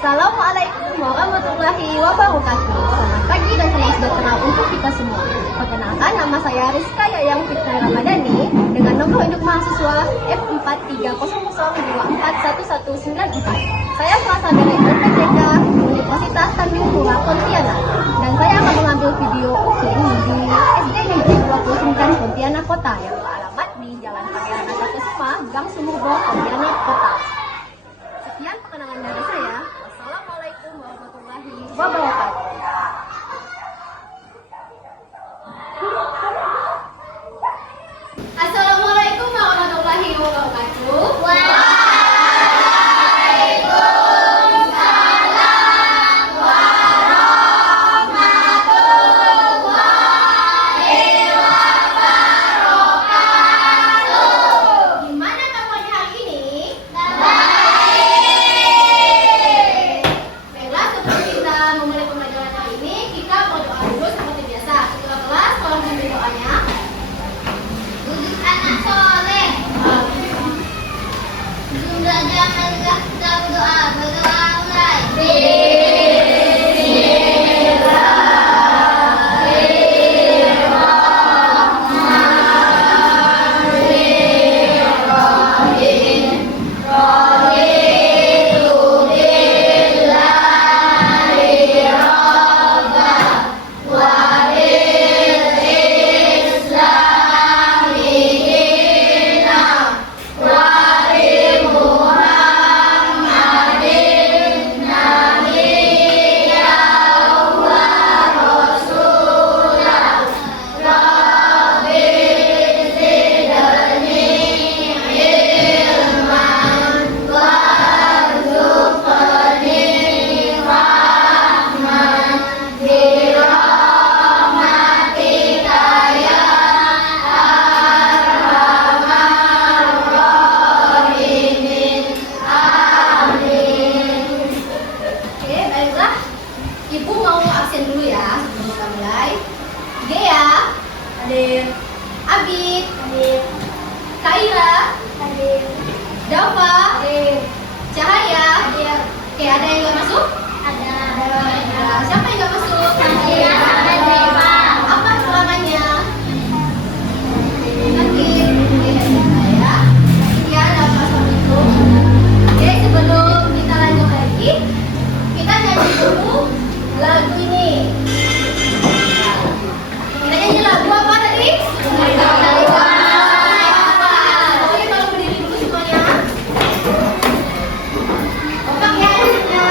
Assalamualaikum warahmatullahi wabarakatuh. Selamat pagi dan salam sejahtera untuk kita semua. Perkenalkan, nama saya Rizka Yayang Fitri Ramadhani dengan nomor induk mahasiswa F4300241194. Saya kelas dari LPTK Universitas Tanjung Pura Pontianak, dan saya akan mengambil video ukling di SD Negeri 29 Pontianak Kota yang beralamat di Jalan Pangeran Antastasima, Gang Sumurbo, Pontianak Kota. Sekian perkenalan dari saya. Wassalamualaikum warahmatullahi wabarakatuh. Assalamualaikum warahmatullahi wabarakatuh. Ibu mau absen dulu ya sebelum kita mulai. Dea, hadir. Abid, hadir. Kaira, hadir. Dava, hadir. Cahaya, hadir. Oke, ada yang nggak masuk? Ada. Siapa yang nggak masuk? Hadir. Apa halangannya? Hadir. Ya. Ya, Dava sama itu. Oke, sebelum kita lanjut lagi, kita nyanyi dulu lagu ini. Kita nyanyi lagu apa tadi? Oke, kalau berdiri dulu semuanya. Kompak ya musiknya.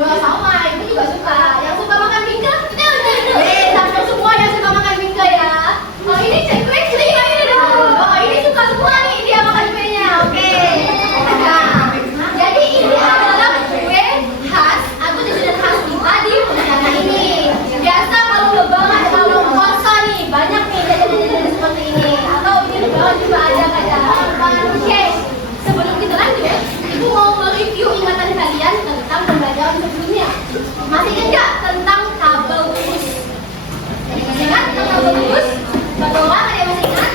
Dua sama, ibu juga suka. Yang suka makan bingka? Sampai semua yang suka makan bingka ya. Oh ini cek kue telinga ini dong. Oh ini suka semua nih dia makan kuenya. Oke. Nah, jadi ini adalah kue khas atau jajanan khas kita di Pontianak ini. Biasa kalau lebaran kalau puasa nih banyak nih jajanan-jajanan seperti ini. Atau ini lebaran juga ada kayak Oke. Sebelum kita lanjut, ibu mau mereview ingatan kalian tentang pembelajaran sebelumnya. Masih ingat tentang tabel lurus? Masih ingat tentang tabel lurus? Bapak ada yang masih ingat?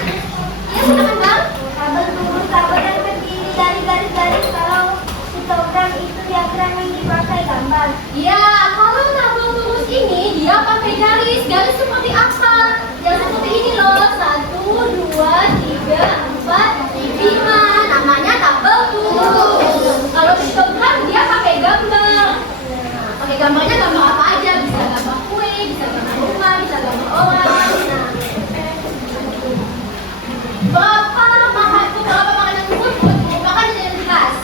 Iya, silakan Bang. Tabel lurus tabel yang terdiri dari garis-garis. Kalau histogram itu diagram yang dipakai gambar. Iya, kalau tabel lurus ini dia pakai garis. Garis seperti apa? Yang seperti ini loh. 1, 2, 3, 4, 5. Namanya tabel lurus. Kalau histogram dia pakai gambar. Pakai gambarnya gambar apa aja? Bisa gambar kue, bisa gambar rumah, bisa gambar orang. Beberapa makanan tersebut merupakan jajanan khas.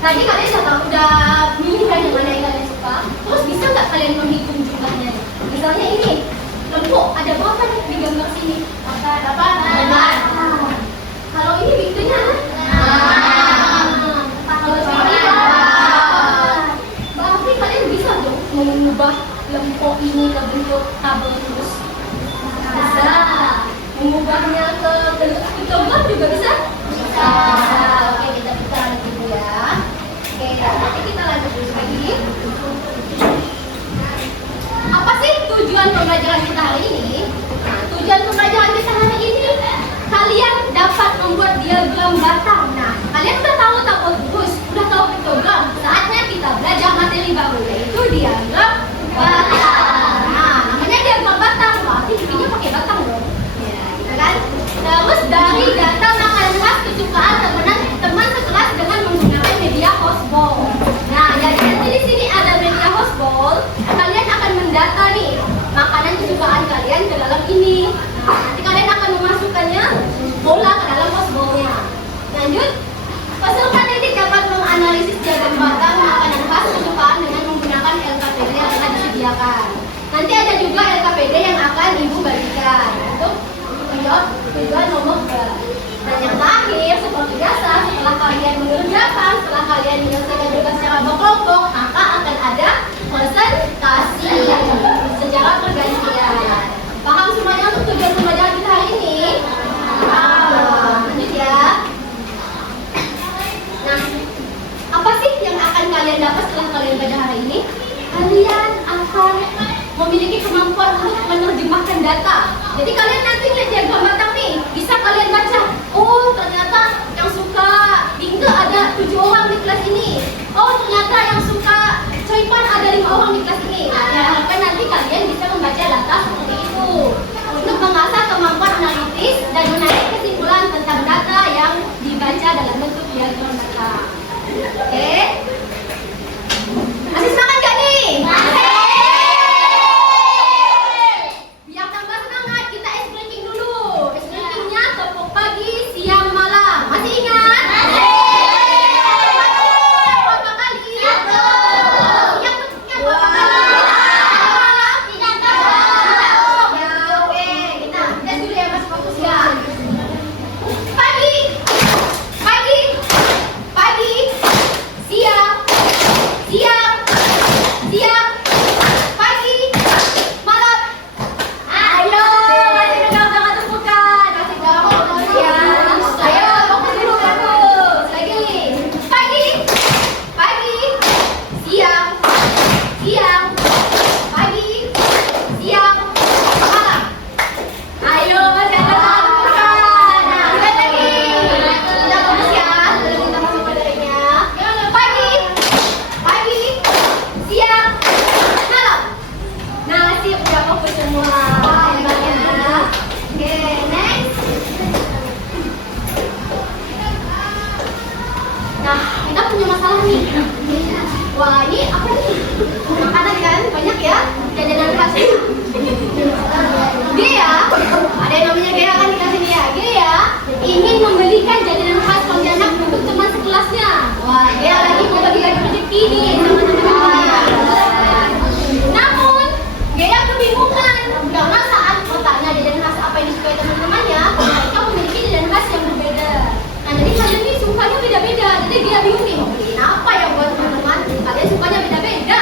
Tadi kalian udah milih kan yang mana yang kalian suka. Terus bisa nggak kalian menghitung jumlahnya? Misalnya ini, lempuk ada berapa nih di gambar sini? 8. Kalau ini bingkainya? Kalau ini berarti kalian bisa dong mengubah lempuk ini ke bentuk tabel terus. Bisa. Mengubahnya ke kilogram juga bisa? Bisa. Oke, kita lanjut dulu ya. Oke, nanti kita lanjut dulu lagi. Apa sih tujuan pembelajaran kita hari ini? Nah, tujuan pembelajaran kita hari ini kalian dapat membuat diagram batang. Nah, kalian udah tahu tabel lurus, udah tahu piktogram. Saatnya kita belajar materi baru yaitu diagram batang. Nah, namanya diagram batang, berarti bikinnya pakai batang dong. Kan? Terus dari data makanan khas kesukaan teman sekelas dengan menggunakan media hostball. Nah, jadi nanti di sini ada media hostball. Kalian akan mendata nih makanan kesukaan kalian ke dalam ini. Nah, nanti kalian akan memasukkannya bola ke dalam hostballnya. Lanjut, peserta didik dapat menganalisis diagram batang makanan khas kesukaan dengan menggunakan LKPD yang telah disediakan. Nanti ada juga LKPD yang akan ibu bagikan. Untuk tujuan nomor 2. Dan yang terakhir seperti biasa setelah kalian mengerjakan, setelah kalian menyelesaikan tugas secara berkelompok, maka akan ada presentasi secara pergantian. Paham semuanya untuk tujuan pembelajaran kita hari ini? Lanjut ya. Nah, apa sih yang akan kalian dapat setelah kalian belajar hari ini? Kalian akan memiliki kemampuan untuk menerjemahkan data. Jadi kalian nanti lihat diagram batang nih, bisa kalian baca. Oh, ternyata yang suka bingka ada 7 orang di kelas ini. Oh, ternyata yang suka coipan ada 5 orang di kelas ini. Nah, diharapkan nanti kalian bisa membaca data seperti itu untuk mengasah kemampuan analitis dan menarik kesimpulan tentang data yang dibaca dalam bentuk diagram batang. Oke? Masih semangat gak nih? Siang, sukanya beda-beda.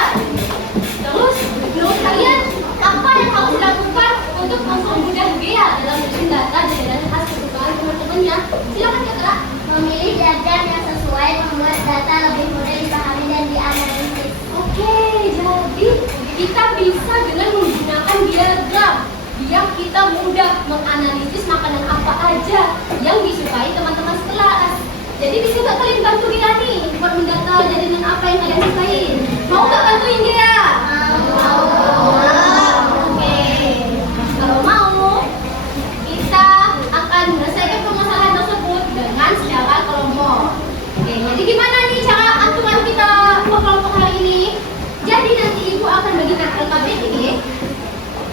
Terus, menurut kalian, apa yang harus dilakukan untuk mempermudah Gea dalam menyusun data dan hasil kesukaan teman-temannya? Silakan Kak. Memilih diagram yang sesuai membuat data lebih mudah dipahami dan dianalisis. Oke, jadi kita bisa dengan menggunakan diagram biar kita mudah menganalisis makanan apa aja yang disukai teman-teman sekelas. Jadi bisa nggak kalian bantu Gea nih buat mendata jajanan apa yang kalian sukai? Mau nggak bantuin Gea? Mau. Oke. Kalau mau, kita akan menyelesaikan permasalahan tersebut dengan secara kelompok. Oke, jadi gimana nih cara aturan kita kelompok hari ini? Jadi nanti ibu akan bagikan LKPD.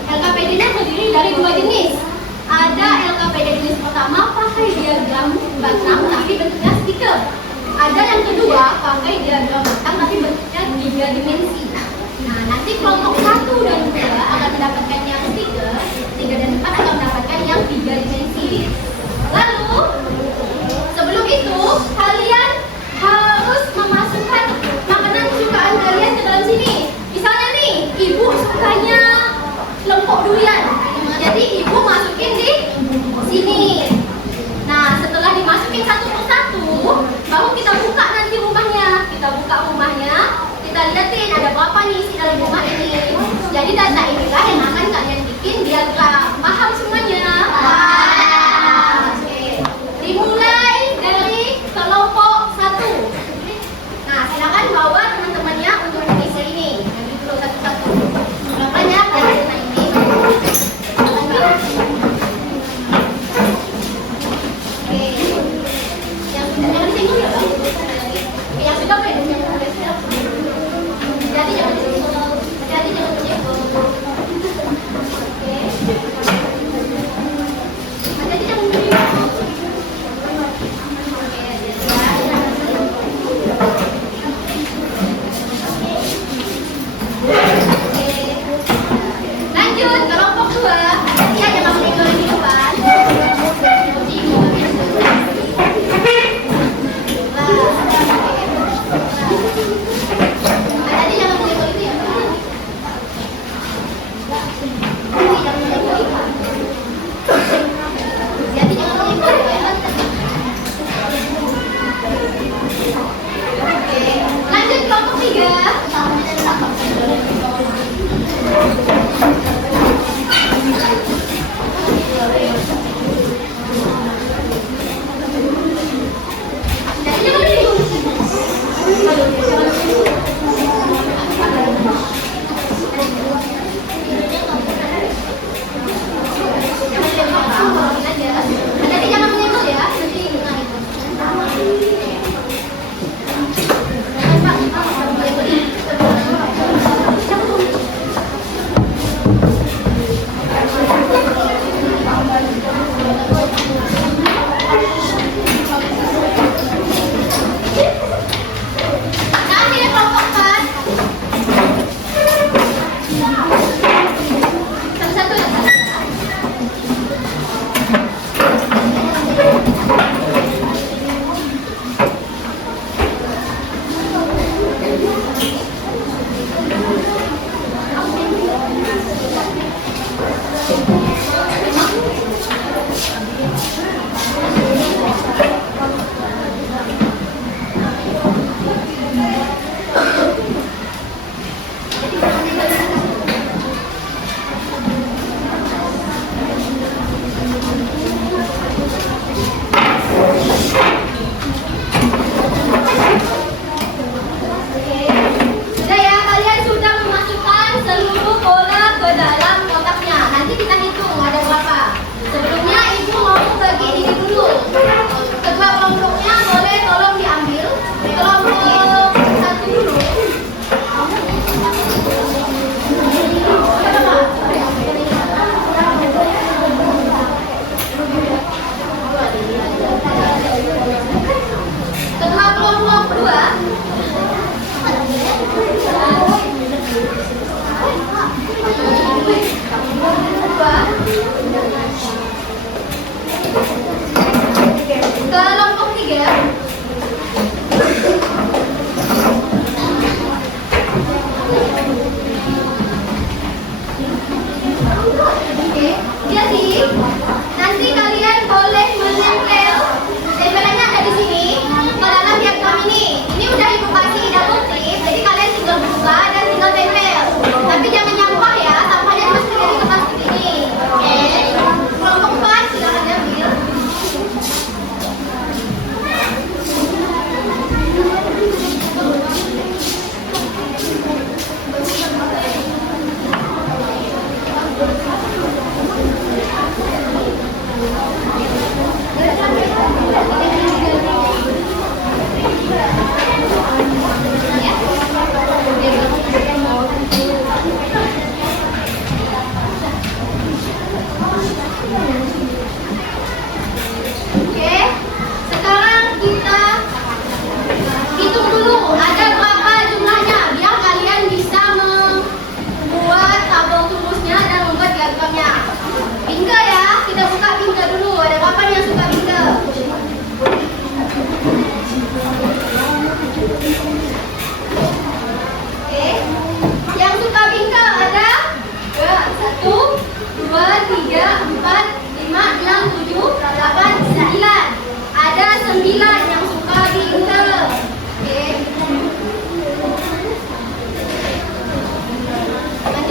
LKPD-nya terdiri dari 2 jenis. Ada LKPD jenis pertama pakai diagram batang tapi bentuknya stiker. Ada yang kedua pakai diagram batang tapi bentuknya 3 dimensi. Nah, nanti kelompok 1 dan 2 akan mendapatkan yang stiker, 3 dan 4 akan mendapatkan yang 3 dimensi. Lalu, sebelum itu, kalian harus memasukkan makanan kesukaan kalian ke dalam sini. Misalnya nih, ibu sukanya lempok durian. Jadi ibu masukin di sini. Nah, setelah dimasukin satu persatu, baru kita buka nanti rumahnya. Kita buka rumahnya, kita lihatin ada berapa nih isi dalam rumah ini. Jadi data inilah yang akan kalian bikin diagram. Paham semuanya? Oke. Dimulai dari kelompok 1. Nah, silakan bawa teman-temannya untuk mengisi ini. Nanti dulu satu-satu. Makanya kalian ini. Oke. Yang jangan disinggung ya, Bang. Yang sudah boleh yang sudah siap. Jadi jangan disinggung. Jadi jangan disinggung. Oke.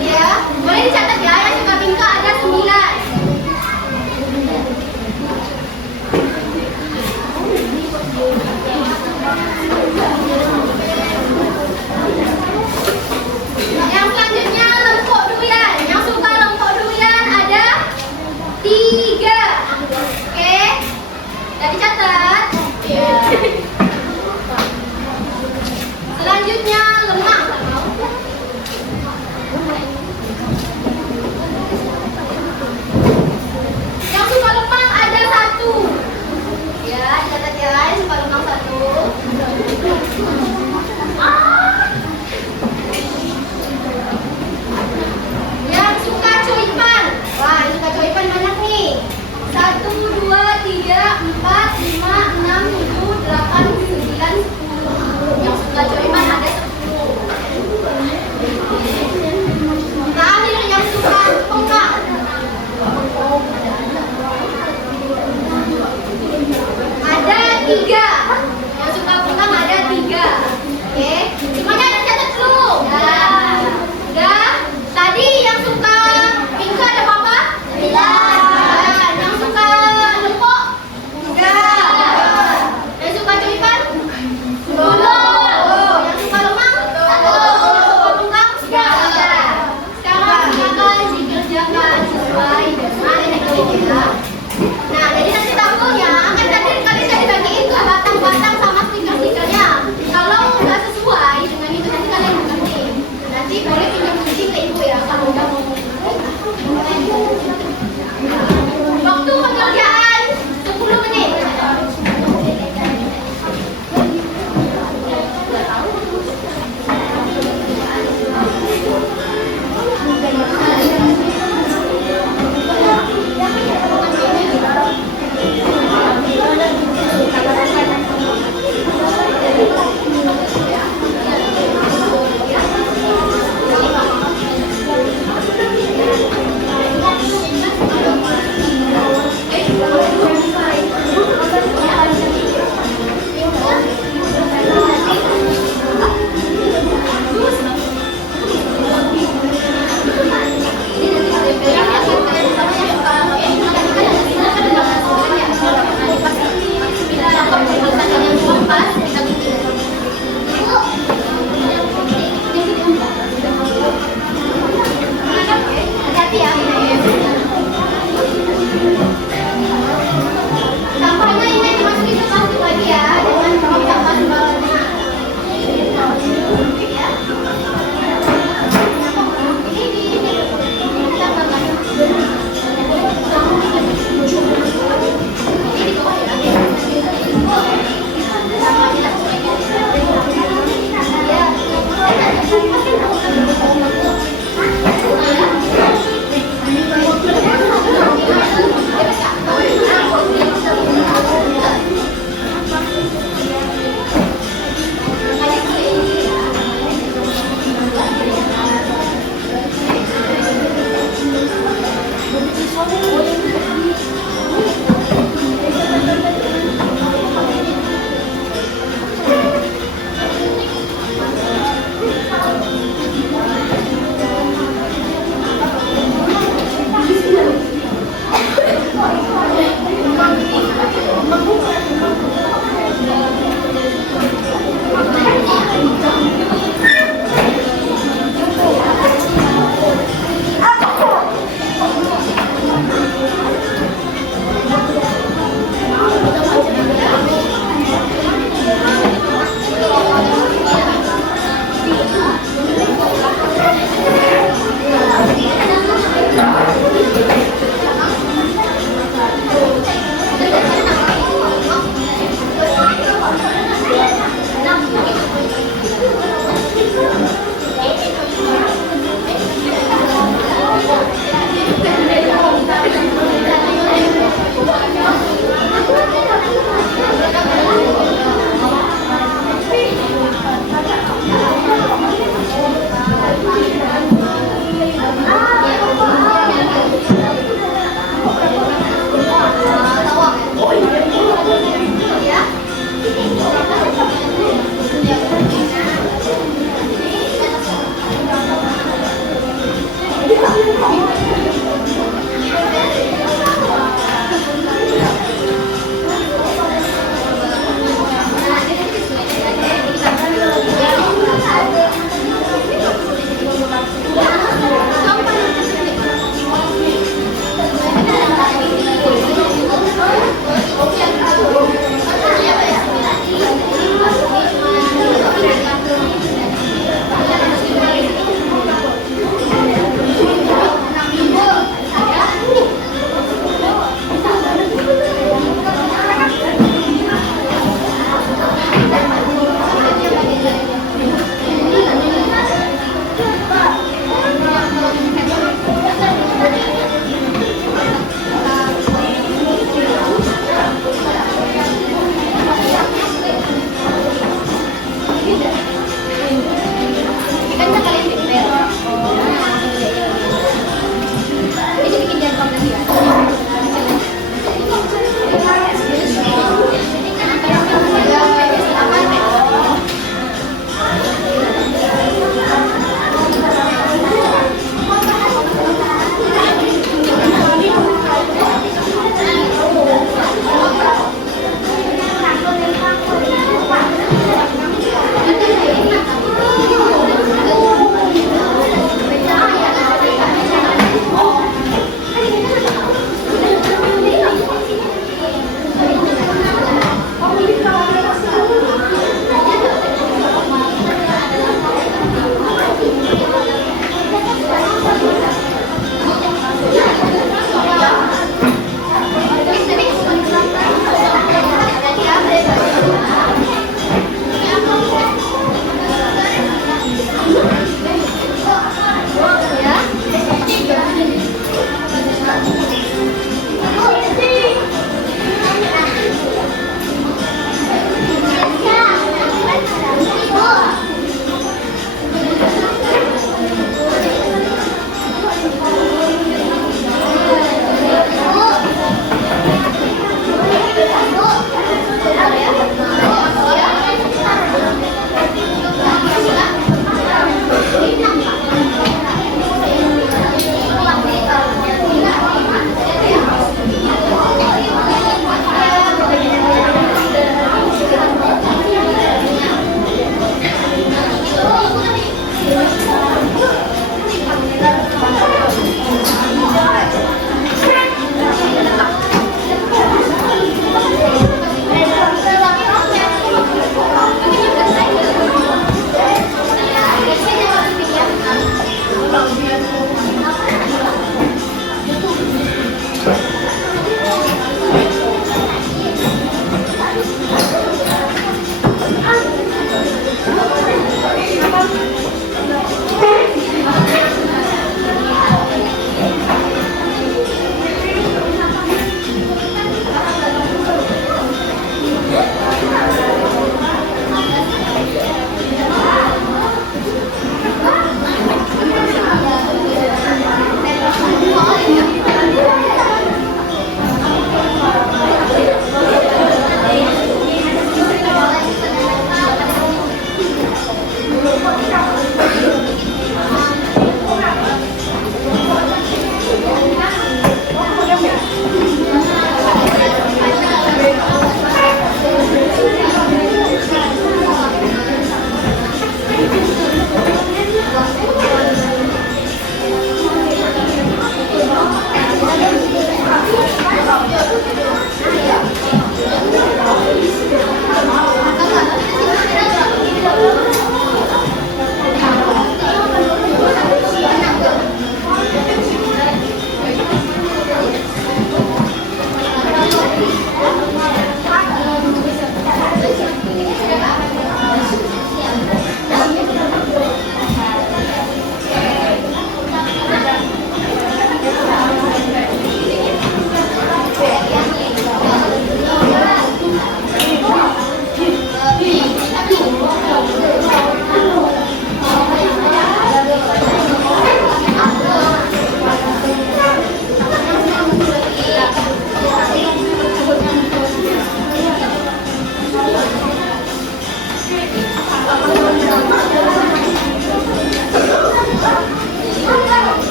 dia. Boleh dicatat ya, yang suka bingkai ada 9. Yang selanjutnya lempok durian. Yang suka lempok durian ada 3. Oke, udah dicatat. Selanjutnya lemang.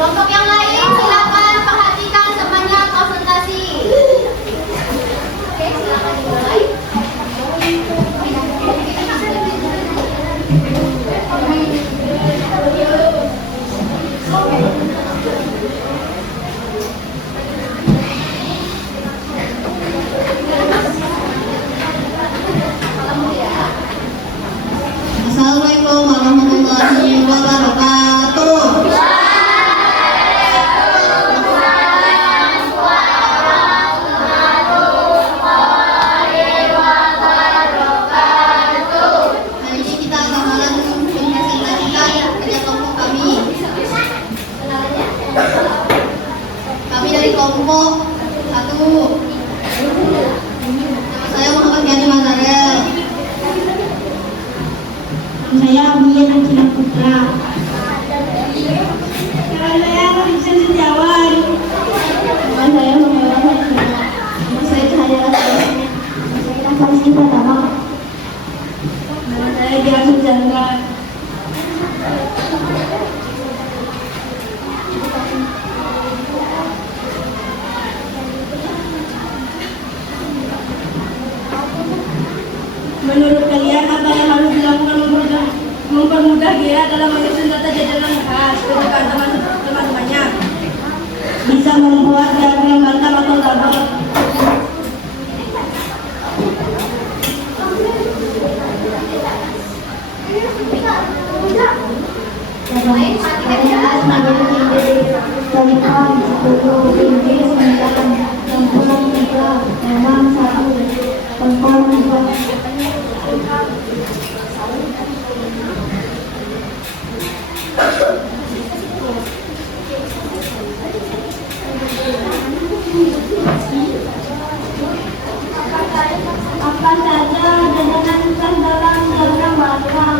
Kelompok yang lain silakan perhatikan semuanya konsentrasi. Oke, silakan dimulai. Assalamualaikum warahmatullahi wabarakatuh. Hari ini kita bakalan mempresentasikan kerja kelompok kami. Kami dari kelompok 1. Nama saya Muhammad Gani Mazarel. Saya Mian Angela Putra. Saya Marisa Setiawan. Nama saya Muhammad Hashim. Nama saya Cahaya Lasmi. Nama saya Nafasi Pratama. Nama saya Giasun Chandra. Menurut kalian apa yang harus dilakukan mempermudah dia dalam menyusun data jajaran khas ketika teman-temannya? Bisa membuat diagram bantam atau tabel. Baik, perhatikan ya. Apa saja jajanan khas dalam diagram bantam?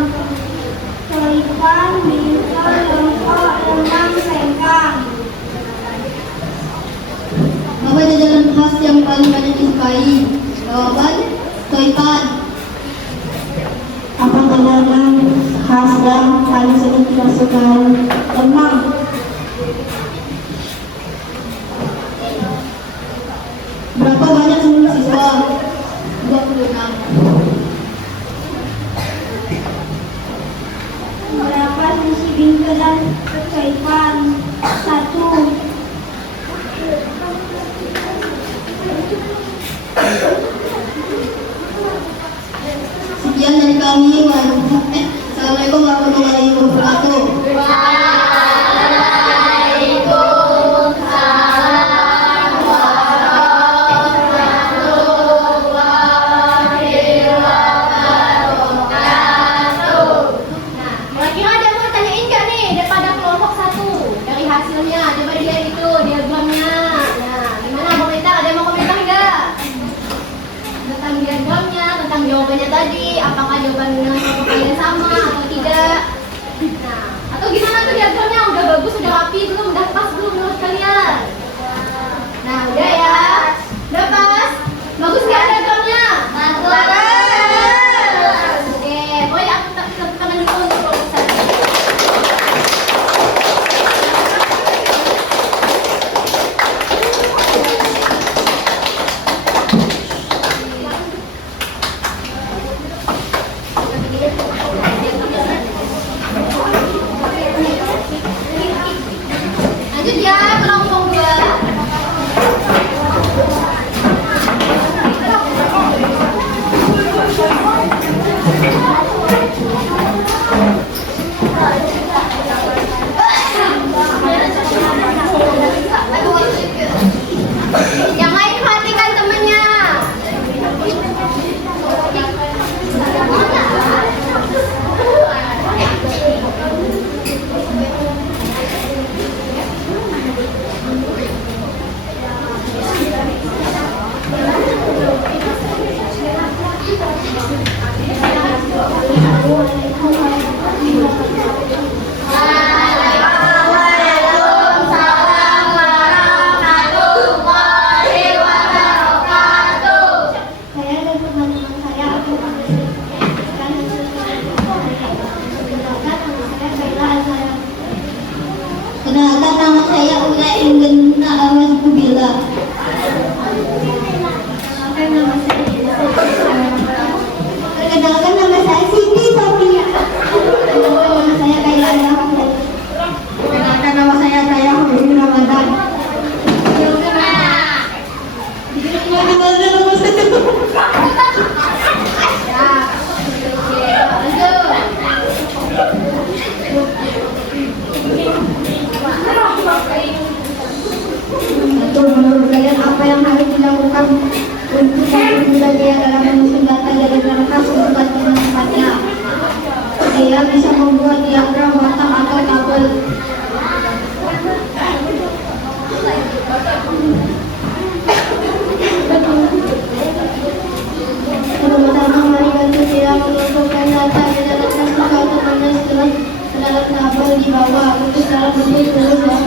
Toipan, bingkong, lengkok, lemang, sengkang. Apa jajanan khas yang paling banyak disukai? Jawaban, toipan. Apa jajanan khas yang paling sering tidak sukai? Lemang. Berapa banyak jumlah siswa? 26. Berapa sisi bingkai dan toipan? 1. Sekian dari kami. Assalamualaikum warahmatullahi wabarakatuh. Kira-kira ada yang mau tanyain nggak nih daripada kelompok 1 dari hasilnya? Coba dilihat itu diagramnya. Nah, gimana komentar? Ada yang mau komentar nggak? Tentang diagramnya, tentang jawabannya tadi, apakah jawabannya kelompok kalian sama atau tidak? Nah, atau gimana tuh diagramnya? Udah bagus, udah rapi belum? Udah pas belum menurut kalian? Nah, udah ya. Udah pas? Bagus nggak diagramnya? Bagus. Oke, pokoknya aku tepuk tangan dulu untuk kelompok 1. Bila ingin awas bila. Perkenalkan nama saya Siti Sofia. Nama saya Kaila. Perkenalkan nama saya Husni Ramadan. Menurut kalian apa yang harus dilakukan untuk mempermudah dia dalam menyusun data dari lengkap untuk manfaatnya? Dia bisa membuat diagram batang atau tabel. Pertama, mari bantu dia mengumpulkan data di dalam kertas atau menulis dalam tabel di bawah untuk dalam bentuk tulis ya.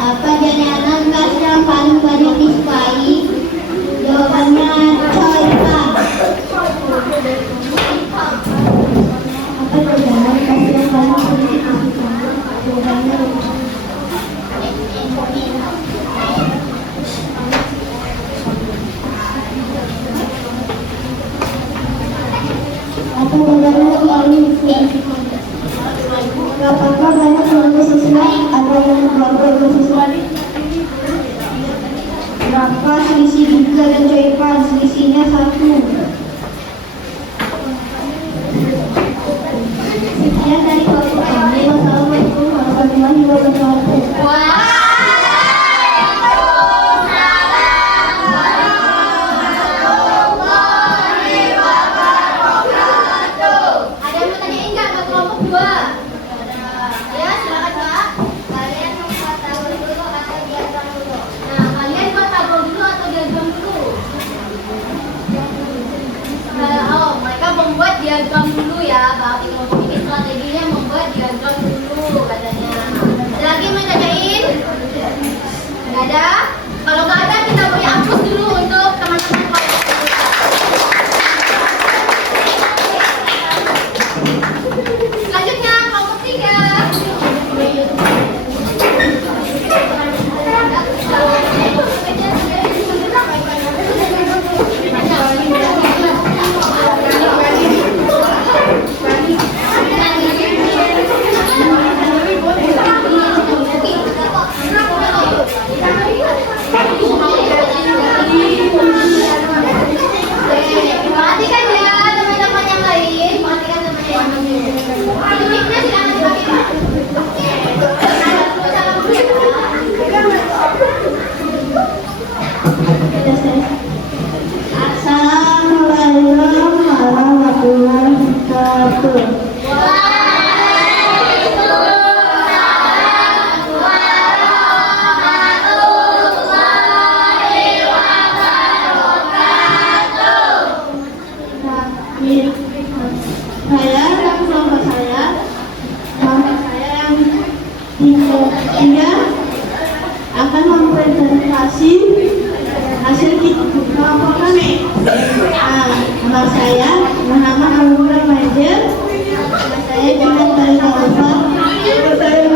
Apa jajanan khas yang paling banyak disukai? Jawabannya coipa. Apa jajanan khas yang paling banyak disukai? Jawabannya apa jajanan paling disukai? Apakah banyak yang sesuai atau yang berbeda sesuai? Berapa selisih Giga dan Coipa? Selisihnya 1. Sekian dari kelompok kami. Wassalamualaikum warahmatullahi wabarakatuh. Diagram dulu ya, berarti kelompok ini strateginya membuat diagram dulu katanya. Ada lagi yang mau ditanyain? Nggak ada? Kalau nggak ada kita boleh hapus dulu untuk teman-teman. Selanjutnya kelompok 3. Perhatikan ya teman-teman yang lain, perhatikan teman yang lain. Ini mic-nya silakan dipakai Pak. Assalamualaikum warahmatullahi wabarakatuh. Saya dan kelompok saya yang tiga akan mempresentasi hasil kelompok kami. Nama saya Muhammad Abu Ramadan. Saya juga dari kelompok. Saya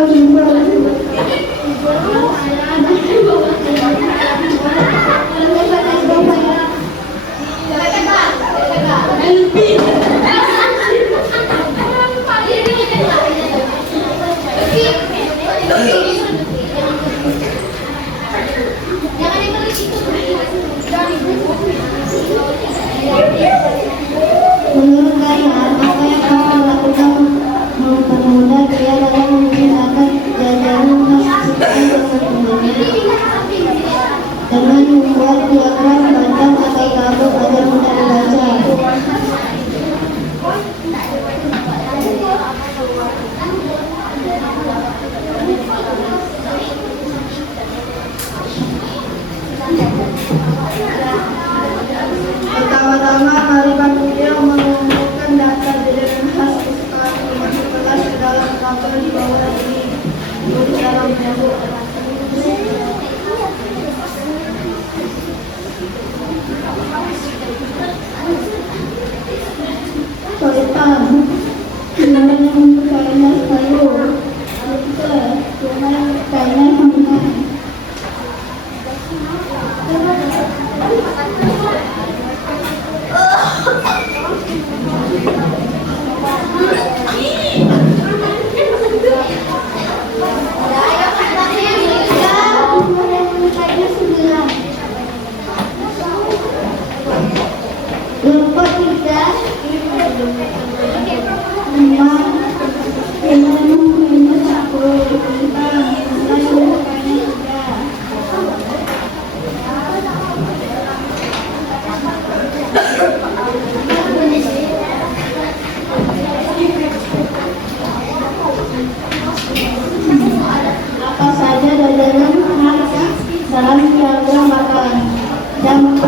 Oke. Soitan, gimana yang berkaitan selalu? Cuma kaitan sama. Kelompok 3 memang minus 10 tentang lalu kaitan 3. Apa saja jajanan khas dalam keluarga makan dan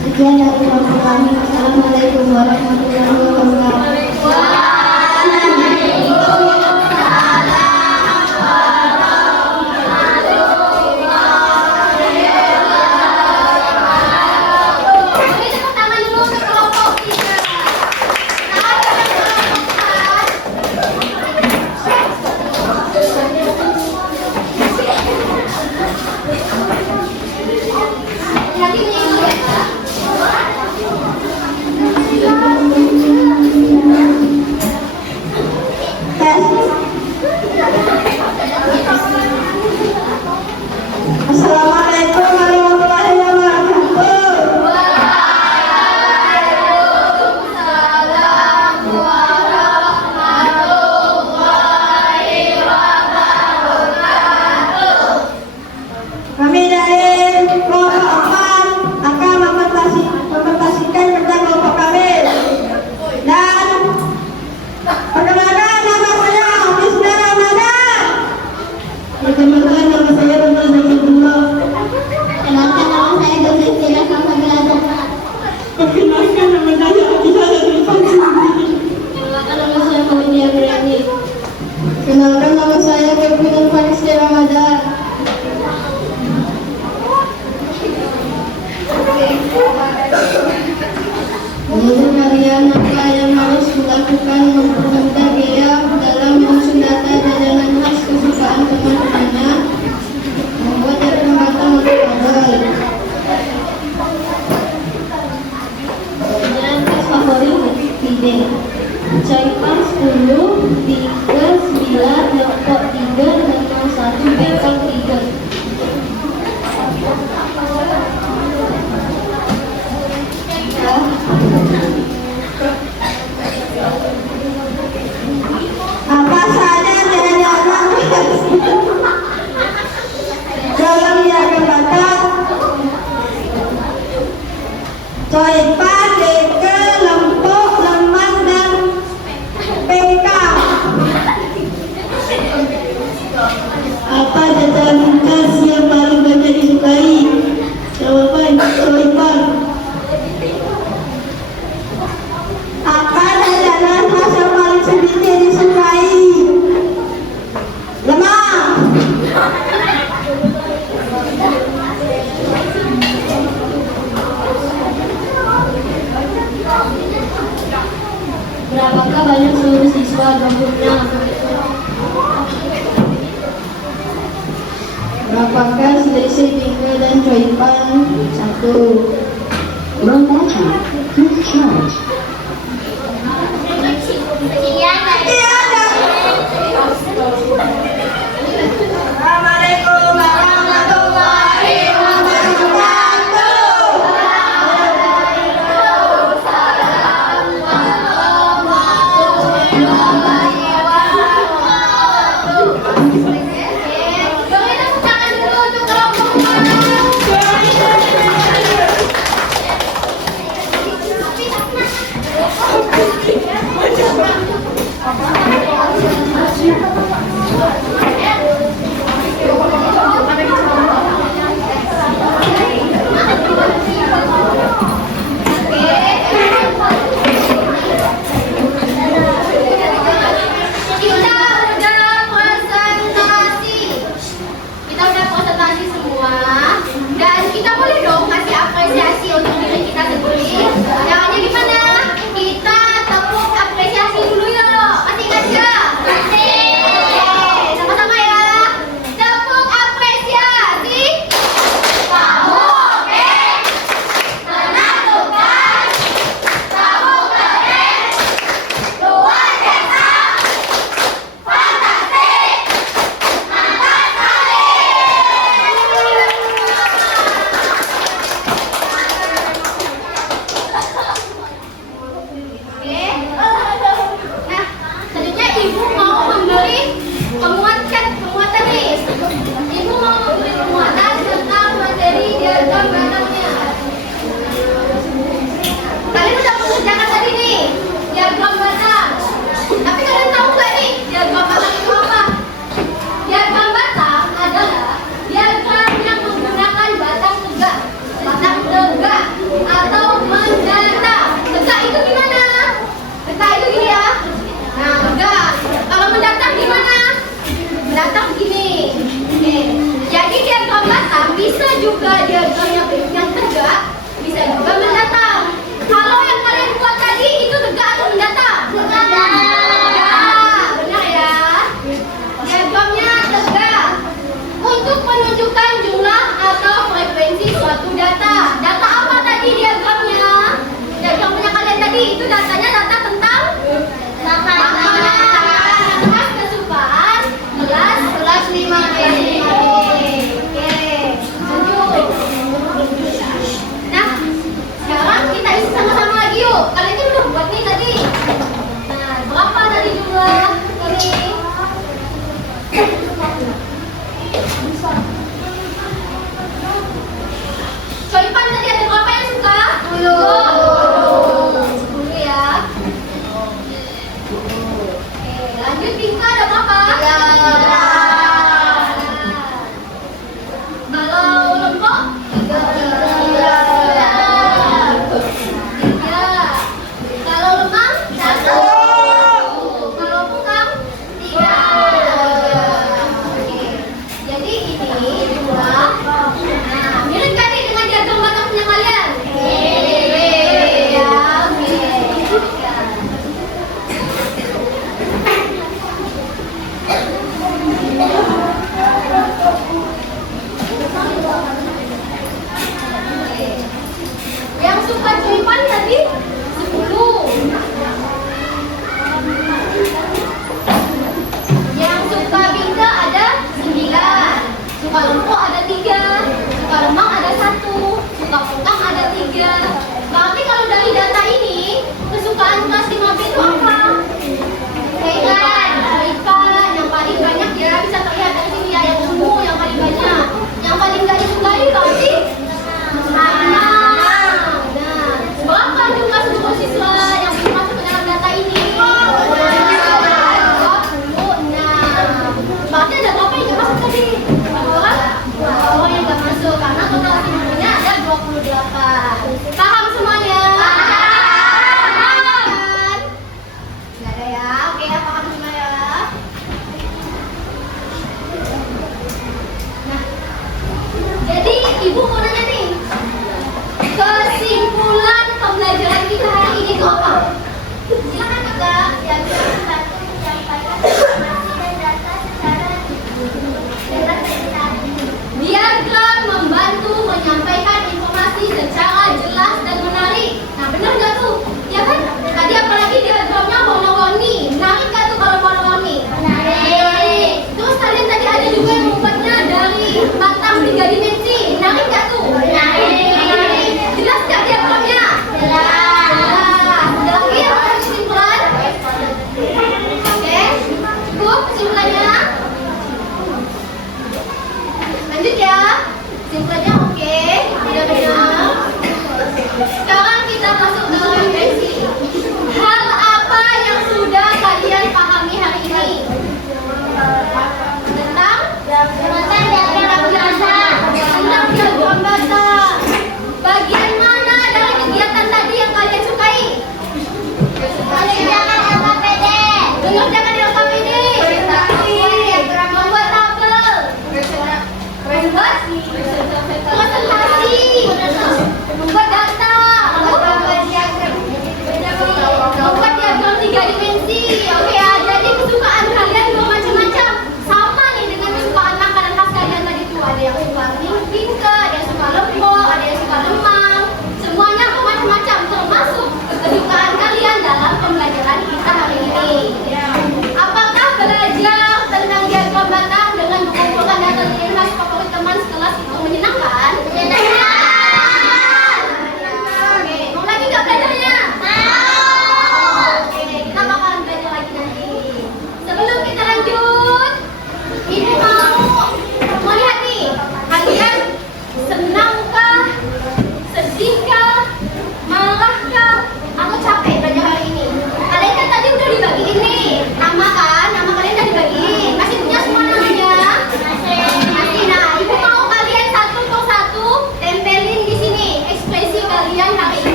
Sekian dari kami. Assalamualaikum warahmatullahi wabarakatuh. Assalamualaikum warahmatullahi wabarakatuh. Kami dari kelompok 4 akan mempresentasikan tentang kelompok kami. Dan perkenalkan, nama saya Misna Ramadan. Perkenalkan, nama saya Ramadan Abdullah. Kenalkan, nama saya Dr. Sila Samsabila. Perkenalkan, nama saya Abdullah Abdullah. Kenalkan, nama saya Fawidia Berani. Kenalkan, nama saya Kevin Faris Ramadan. Menurut kalian, apa yang harus dilakukan mempermudah gaya dalam mensundata jajanan khas kesukaan teman-temannya, membuat dari pembatas untuk modal. Jajanan khas favorit ide Caipan 10, 3, 9, Depok 3, dan 1 Bekal 3. Apa saja jajanan dalam niaga bakat? Coipan, Deke, Lempok, Lemang, dan PK. Apa jajanan khas yang paling banyak disukai? Jawaban Coipan. Apa jajanan khas yang paling sedikit disukai? Lemang. Berapakah banyak seluruh siswa gabungnya? Apakah selisih Bingke dan Coipan? 1. Low battery. Please charge. Assalamualaikum warahmatullahi bisa juga diagram yang tegak, bisa juga mendatang. Kalau yang kalian buat tadi itu tegak atau mendatang? Tegak. Benar ya. Diagramnya tegak. Untuk menunjukkan jumlah atau frekuensi suatu data. Data apa tadi diagramnya? Diagramnya kalian tadi itu datanya data tentang kelas kesukaan kelas 5D. Kalian itu udah buat nih tadi. Nah, berapa tadi jumlah ini? Coipan tadi ada berapa yang suka? 10 ya. Oke, lanjut Bingka ada berapa? 3. Kalau lembok? 3. juga yang membuatnya dari batang 3 dimensi. Menarik nggak tuh? Menarik. Jelas nggak diagramnya? Jelas. Ada lagi yang mau kesimpulan? Oke, cukup kesimpulannya. Lanjut ya. Kesimpulannya oke. Sudah benar. Sekarang kita masuk ke refleksi. Hal apa yang sudah kalian pahami hari ini? Tentang diagram bahasa. Tentang diagram bahasa. Bagian mana dari kegiatan tadi yang kalian sukai? Mengerjakan LKPD. Mengerjakan LKPD. Membuat tabel. Membuat presentasi. Membuat data. Membuat diagram 3 dimensi. Oke ya, jadi kesukaan kalian bermacam-macam. Sama nih dengan kesukaan makanan khas kalian tadi tuh. Ada yang suka bingke, ada yang suka lembok, ada yang suka lemang. Semuanya bermacam-macam, termasuk kesukaan kalian dalam pembelajaran kita hari ini. Apa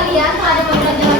kalian terhadap pembelajaran